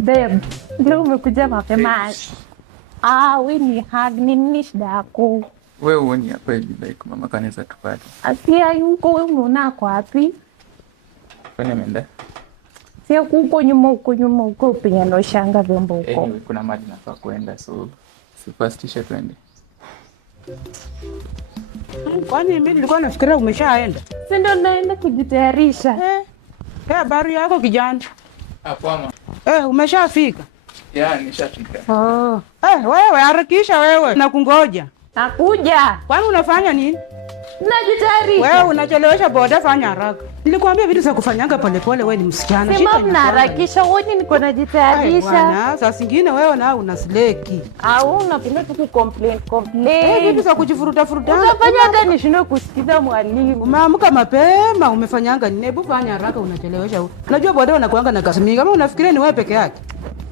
Babe, leo umekuja mapema. We ni hug, nini shida yako? Wewe uoni hapa hivi like mama kanisa tupate. Asia yuko, wewe unaona kwa wapi? Kwani ameenda? Sio huko nyuma huko penye anaoshanga vyombo huko. Kuna mahali nafaa kwenda so superstition twende. Kwani mimi nilikuwa nafikiria umeshaenda? Si ndio naenda kujitayarisha. Habari yako kijana? Hapana. Umeshafika? Ya, nishafika. Wewe harakisha wewe. Nakungoja. Nakuja. Kwani unafanya nini? Najitayarisha. Wewe unachelewesha boda, fanya haraka. Nilikwambia vitu za kufanyanga polepole, wewe ni msichana. Sema mnaharakisha, wewe niko najitayarisha. Bwana, saa zingine wewe na unasleki. Au unapenda tu complain. Vitu za kujifuruta. Unafanya hata nishindwe kusikiza mwalimu. Umeamka mapema, umefanyanga nini? Hebu fanya haraka, unachelewesha. Unajua boda unakuanga na kazi mingi. Kama unafikiria ni wewe peke yake.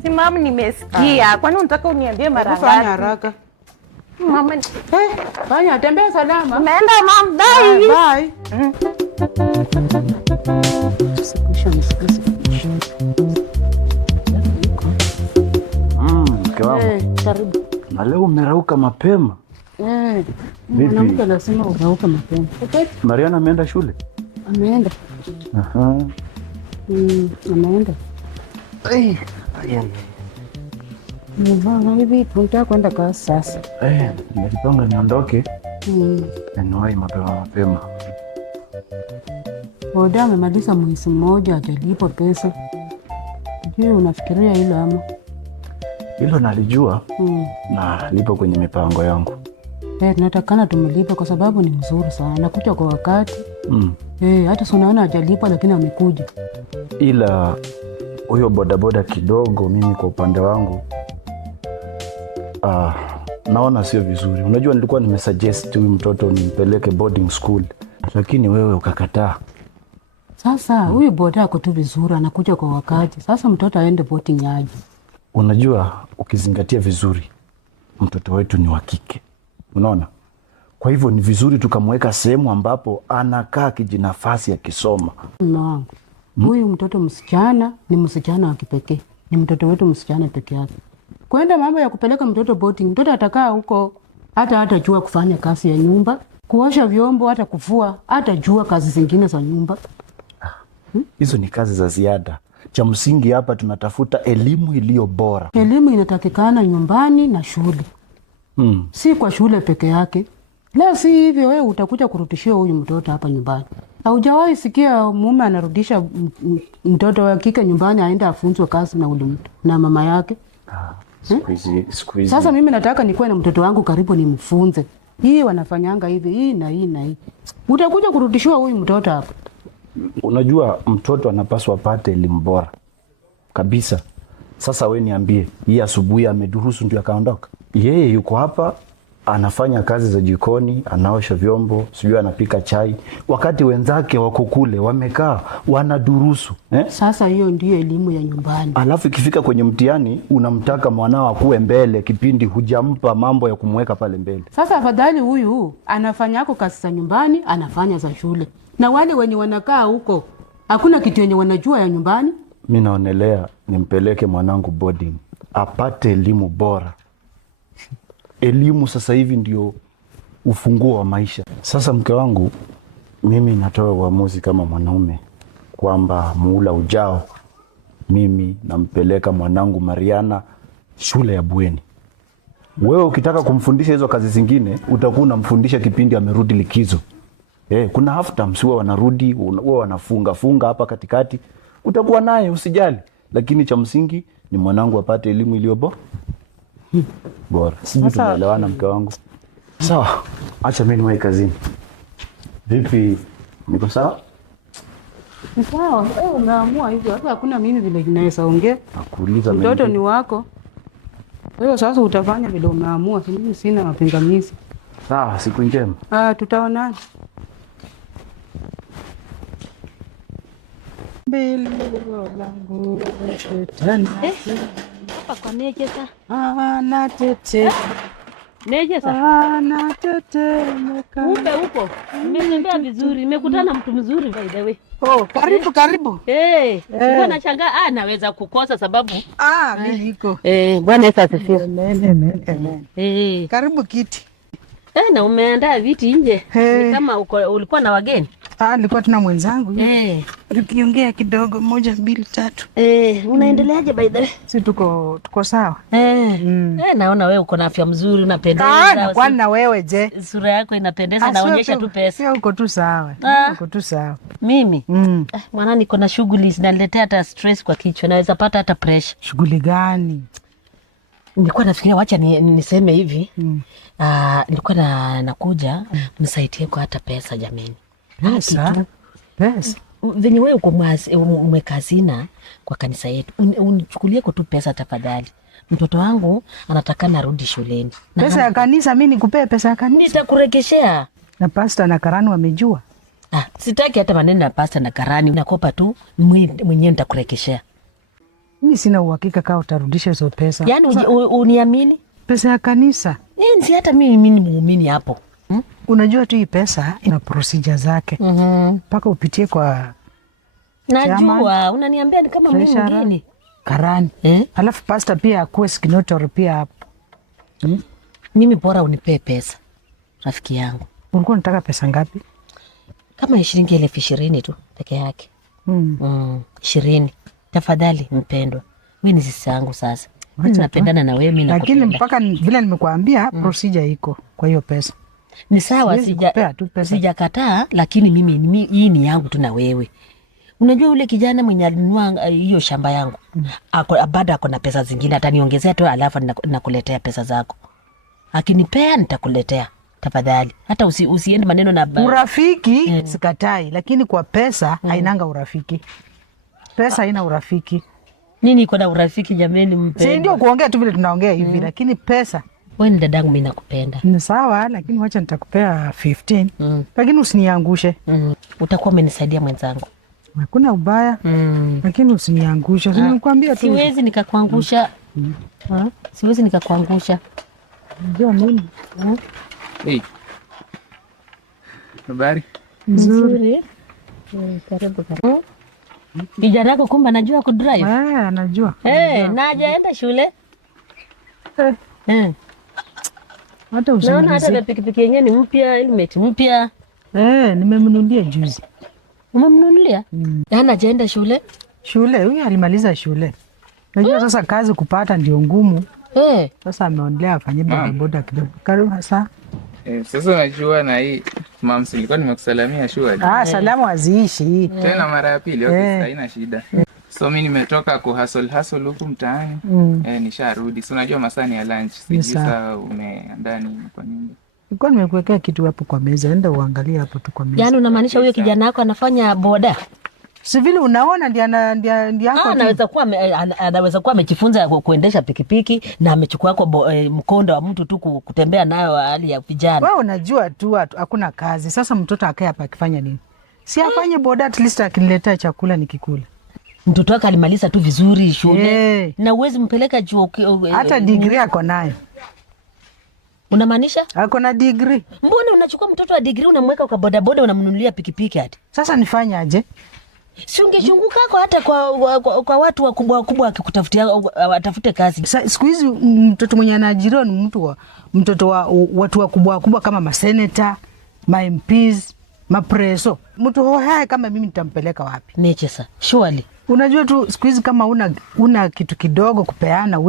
Simama, nimesikia. Kwani unataka uniambie mara ngapi? Fanya haraka. Mama, fanya, tembea salama. Umeenda mama, bye. Mke wangu. Karibu. Na leo umerauka mapema. Mwanamke anasema urauka mapema. Mariana ameenda shule? Ameenda. Ameenda. Hivi tunataka kwenda kazi sasa. Nilipanga niondoke. Niwahi mapema. Boda amemaliza mwezi mmoja hajalipwa pesa. Je, unafikiria hilo ama? Hilo nalijua. Na lipo kwenye mipango yangu. Tunatakana tumlipe kwa sababu ni mzuri sana. Anakuja kwa wakati. Hata si unaona hajalipwa lakini amekuja. Ila huyo bodaboda kidogo, mimi kwa upande wangu naona sio vizuri. Unajua nilikuwa nimesuggest huyu mtoto nimpeleke boarding school, lakini wewe ukakataa. Sasa huyu boda ako tu vizuri, anakuja kwa wakati. Sasa mtoto aende boarding aje. Unajua ukizingatia vizuri mtoto wetu ni wa kike. Unaona? Kwa hivyo ni vizuri tukamweka sehemu ambapo anakaa kijinafasi akisoma. Wangu. Huyu mtoto msichana ni msichana wa kipekee. Ni mtoto wetu msichana peke yake. Kwenda mambo ya kupeleka mtoto boarding, mtoto atakaa huko hata jua kufanya kazi ya nyumba, kuosha vyombo, hata kufua, hata jua kazi zingine za nyumba. Hizo ni kazi za ziada. Cha msingi hapa tunatafuta elimu iliyo bora. Elimu inatakikana nyumbani na shule. Si kwa shule peke yake. La si hivyo wewe utakuja kurudishia huyu mtoto hapa nyumbani. Haujawahi sikia mume anarudisha mtoto wa kike nyumbani aende afunzwe kazi na mama yake? Siku hizi. Sasa mimi nataka nikuwe na mtoto wangu karibu nimfunze. Hii wanafanyanga hivi, hii na hii. Utakuja kurudishiwa huyu mtoto hapa. Unajua mtoto anapaswa apate elimu bora kabisa. Sasa we niambie, hii asubuhi amedurusu ndio akaondoka? Yeye yuko hapa anafanya kazi za jikoni, anaosha vyombo, sijui anapika chai, wakati wenzake wako kule wamekaa wanadurusu. Sasa hiyo ndio elimu ya nyumbani. Alafu ikifika kwenye mtihani unamtaka mwanao akuwe mbele, kipindi hujampa mambo ya kumweka pale mbele. Sasa afadhali huyu anafanya yako kazi za nyumbani, anafanya za shule. Na wale wenye wanakaa huko hakuna kitu yenye wanajua ya nyumbani. Mimi naonelea nimpeleke mwanangu boarding, apate elimu bora. Elimu sasa hivi ndio ufunguo wa maisha. Sasa mke wangu, mimi natoa uamuzi kama mwanaume kwamba muhula ujao mimi nampeleka mwanangu Mariana shule ya bweni. Wewe ukitaka kumfundisha hizo kazi zingine utakuwa unamfundisha kipindi amerudi likizo. Kuna half term sio wanarudi, wao wanafunga hapa katikati. Utakuwa naye usijali, lakini cha msingi ni mwanangu apate elimu iliyo bora. Sijui tunaelewana mke wangu. Sawa, acha mimi niwahi kazini. Vipi? Niko sawa? Ni sawa. Wewe umeamua hivyo. Hata hakuna mimi vile ninaweza ongea. Nakuuliza mimi. Mtoto ni wako. Wewe sasa utafanya vile umeamua. Mimi sina mapingamizi. Sawa, siku njema. Tutaonana. Mbilio langu shetani. Hapa kwa Nejesa. Anatete. Nejesa. Anatetemeka. Kumbe huko. Nimetembea vizuri. Nimekutana mtu mzuri by the way. Oh, karibu karibu. Nilikuwa nashangaa naweza kukosa sababu mimi niko. Bwana Yesu asifiwe. Amen. Karibu kiti. Na umeandaa viti nje. Ni kama ulikuwa na wageni. Nilikuwa tuna mwenzangu. Tukiongea kidogo 1 2 3. Unaendeleaje by the way? Si tuko sawa. Naona wewe uko na afya mzuri, unapendeza. Kwani na wewe je? Sura yako inapendeza, naonyesha tu pesa. Sio uko tu sawa. Uko tu sawa. Mimi? Maana niko na shughuli zinaniletea hata stress kwa kichwa, naweza pata hata pressure. Shughuli gani? Nilikuwa nafikiria wacha niseme hivi. Nilikuwa nakuja nisaidie kwa hata pesa jameni. Pesa. Venye wewe uko mwekazina kwa kanisa yetu, unichukulie kwa tu pesa tafadhali. Mtoto wangu anataka narudi shuleni. Pesa ya kanisa? Mimi nikupee pesa ya kanisa? Nitakurekeshea. Na pasta na karani wamejua? Sitaki hata maneno ya pasta na karani. Nakopa tu mwenyewe nitakurekeshea. Mimi sina uhakika kama utarudisha hizo pesa. Yaani uniamini? Pesa ya kanisa? Si hata mimi ni muumini hapo. Unajua tu hii pesa ina procedure zake. Mpaka upitie kwa najua, unaniambia ni kama mimi mgeni. Karani. Alafu pasta pia akuwe signature pia hapo. Mimi bora unipee pesa, rafiki yangu. Ulikuwa unataka pesa ngapi? Kama shilingi 20,000 tu peke yake. 20. Tafadhali mpendwa. Wewe ni sisi yangu sasa. Mimi napendana na wewe, mimi nakupenda. Lakini mpaka vile nimekuambia procedure iko kwa hiyo pesa. Ni sawa, sijakataa, lakini mimi hii ni yangu tu na wewe. Unajua ule kijana mwenye alinunua hiyo shamba yangu, baada ako na pesa zingine, ataniongezea tu, alafu nakuletea pesa zako. Akinipea nitakuletea. Tafadhali. Hata usiende maneno na urafiki. Sikatai, lakini kwa pesa hainanga urafiki. Pesa haina urafiki. Nini iko na urafiki jameni mpendwa? Si ndio kuongea tu vile tunaongea hivi, lakini pesa. Wewe ni dadangu, mimi nakupenda. Ni sawa, lakini wacha nitakupea 15. Lakini usiniangushe. Utakuwa umenisaidia mwenzangu. Hakuna ubaya. Lakini usiniangushe. Nimekwambia tu. Siwezi nikakuangusha. Siwezi nikakuangusha. Ndio mimi. Habari? Nzuri. Karibu. Kijana wako kumbe anajua kudrive? Anajua. Na hajaenda shule? Hata usimulizie. Naona hata pikipiki yenyewe ni mpya, helmet mpya. Nimemnunulia juzi. Umemnunulia? Yana hajaenda shule? Shule, huyu alimaliza shule. Najua sasa kazi kupata ndio ngumu. Sasa ameonelea afanye bodaboda kidogo. Karibu sasa. Sasa unajua na hii mams, nilikuwa nimekusalamia shule. Salamu haziishi. Tena mara ya pili, haina shida. So mimi nimetoka hustle huku mtaani. Nisharudi. So unajua masaa ni ya lunch. Sijui sasa umeandaa nini kwa nyumba. Nilikuwa nimekuwekea kitu hapo kwa meza. Enda uangalie hapo tu kwa meza. Yaani unamaanisha huyo kijana wako anafanya boda? Si vile unaona ndio hapo. Anaweza kuwa amejifunza kuendesha pikipiki na amechukua kwa mkondo wa mtu tu kutembea nayo hali ya vijana. Wewe unajua tu hakuna kazi. Sasa mtoto akae hapa akifanya nini? Si afanye boda, at least akiniletea chakula nikikula. Mtoto wake alimaliza tu vizuri shule. Na uwezi mpeleka chuo. Hata degree ako nayo. Unamaanisha? Ako na degree. Mbona unachukua mtoto wa degree unamweka kwa bodaboda unamnunulia pikipiki hadi? Sasa nifanye aje? Si ungechunguka hata kwa watu wakubwa akikutafutia atafute kazi. Siku hizi mtoto mwenye anaajiriwa ni mtoto wa watu wakubwa kama maseneta, MPs, mapreso. Mtu hohe kama mimi nitampeleka wapi? Nejesa, surely. Unajua tu siku hizi kama una kitu kidogo kupeana,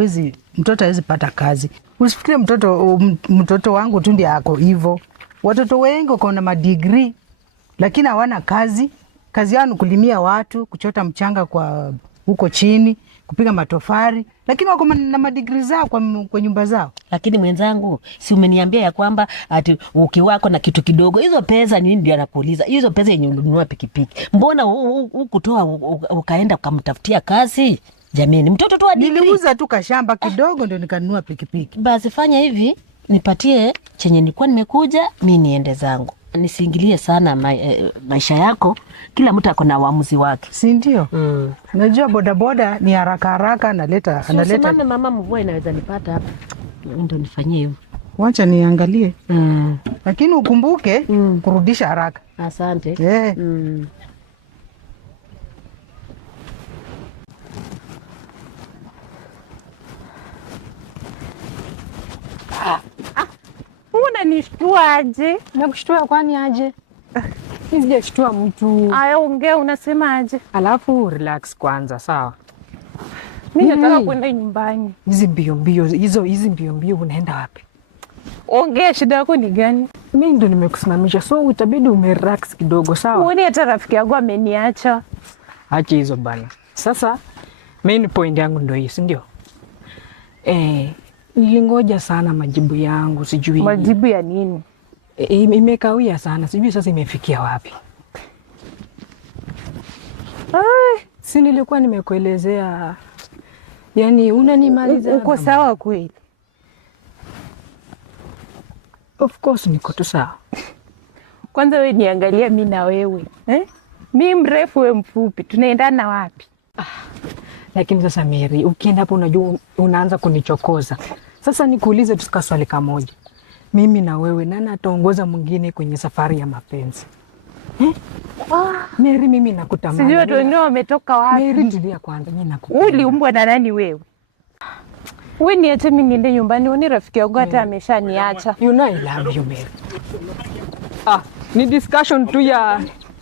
mtoto hawezi pata kazi. Usifikirie mtoto wangu tu ndiye ako hivyo. Watoto wengi wako na madigrii lakini hawana kazi. Kazi yao ni kulimia watu, kuchota mchanga kwa huko chini, kupiga matofari, lakini wako na madigrii zao kwa nyumba zao. Lakini mwenzangu, si umeniambia ya kwamba ati ukiwako na kitu kidogo, hizo pesa nini ndio anakuuliza? Hizo pesa yenye ununua pikipiki. Mbona ukutoa ukaenda ukamtafutia kazi? Jamani, mtoto tu hadi niliuza tu kashamba kidogo ndio nikanunua pikipiki. Basi fanya hivi, nipatie chenye nilikuwa nimekuja, mimi niende zangu. nisiingilie sana maisha yako. Kila mtu ako na uamuzi wake, si ndio? Unajua bodaboda ni haraka haraka, analeta usimame mama, mvua inaweza nipata hapa, ndio nifanyie hivyo. Wacha niangalie. Lakini ukumbuke kurudisha haraka. Asante. Unanishtua aje? Nakushtua kwani aje? Mimi sijashtua mtu. Aya, ongea, unasema aje? Alafu relax kwanza, sawa? Mimi nataka kwenda nyumbani. Hizi mbio mbio unaenda wapi? Ongea, shida yako ni gani? Mimi ndo nimekusimamisha, so itabidi umerelax kidogo, sawa? Uone hata rafiki yangu ameniacha. Acha hizo bana. Sasa main point yangu ndo hii, si ndio? Nilingoja sana majibu yangu, sijui. Majibu ya nini? Imekawia sana, sijui sasa imefikia wapi. Si nilikuwa nimekuelezea, yani unanimaliza. Uko sawa kweli? Of course niko tu sawa. Kwanza wewe niangalia mimi na wewe. Mimi mrefu, wewe mfupi, tunaendana wapi? Lakini sasa Mary, ukienda hapo unajua unaanza kunichokoza. Sasa nikuulize tu swali kamoja. Mimi na wewe, nani ataongoza mwingine kwenye safari ya mapenzi? Mary, mimi nakutamani. Sijui watu wengine wametoka wapi. Mary, tulia kwanza, mimi nakutamani. Uliumbwa na nani wewe? Wewe niache mimi niende nyumbani, wewe rafiki yangu hata ameshaniacha. You know I love you, Mary. Ni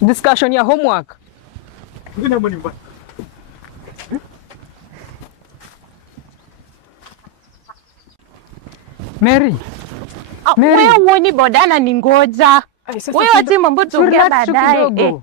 discussion ya homework. Mary. Wewe uoni bodana ni ngoja. Wewe wacha mambo tuongea baadaye.